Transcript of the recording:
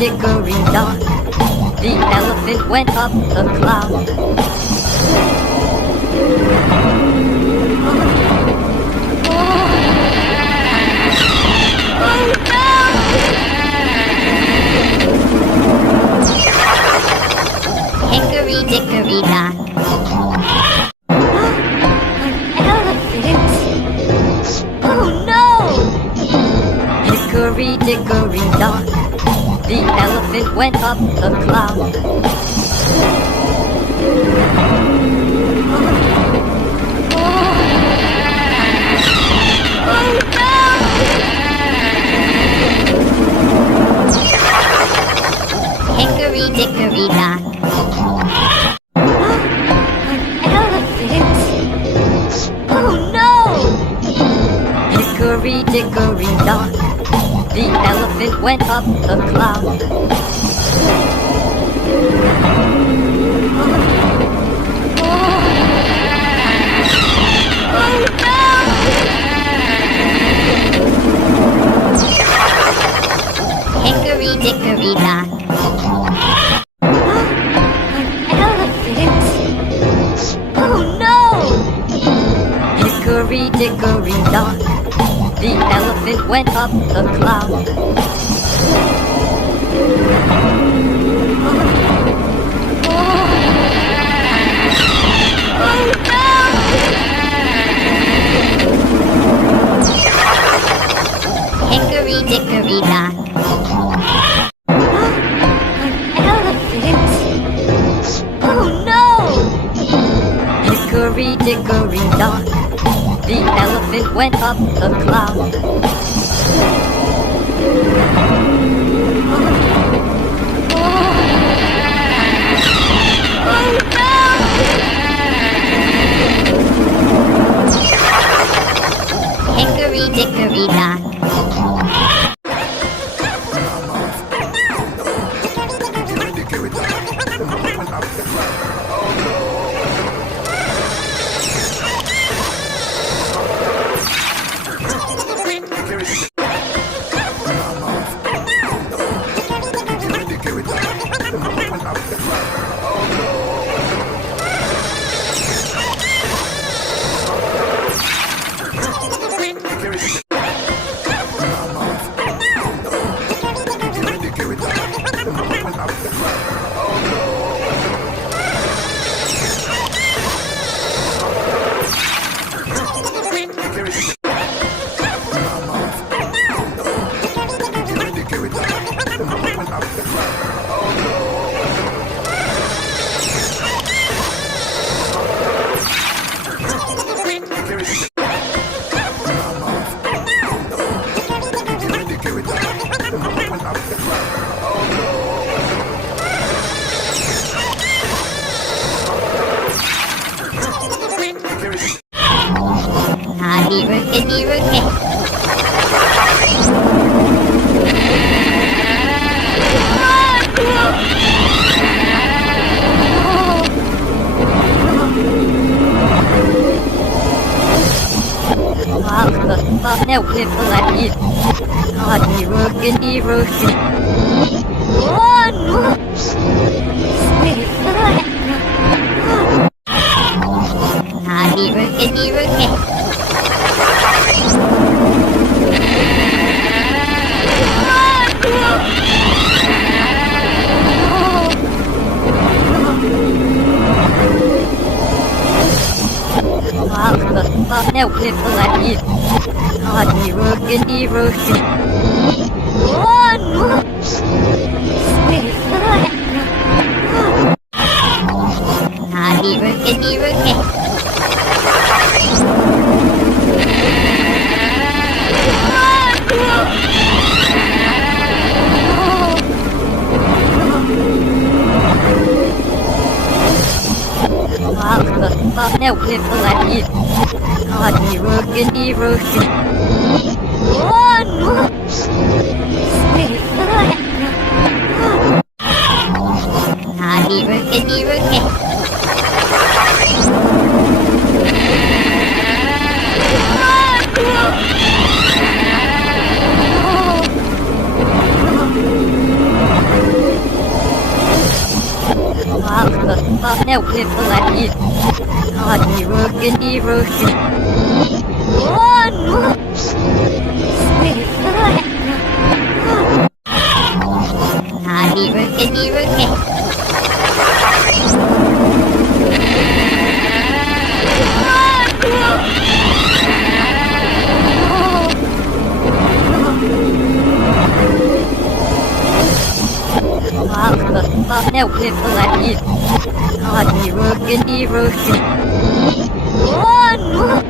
dickory, dock. The elephant went up the cloud. Hickory, dickory, dock. An elephant! Oh no! Hickory, dickory, dock. The elephant went up the cloud. Hickory, dickory, dock. An elephant! Oh no! Hickory, dickory, dock. The elephant went up the cloud. Hickory, dickory, dock. An elephant! Oh no! Hickory, dickory, dock. The elephant went up the cloud. Hickory, dickory, dock. An elephant! Oh no! Hickory, dickory, dock. The elephant went up the cloud. Hickory, dickory, dock. Now with the light, God, he working. One more. He working. Now with the light, God, he working. One more. He working. Now with the light, God, he working. One more. He working. now with the light. God, working. One. Working. Now with the light. God, working. One.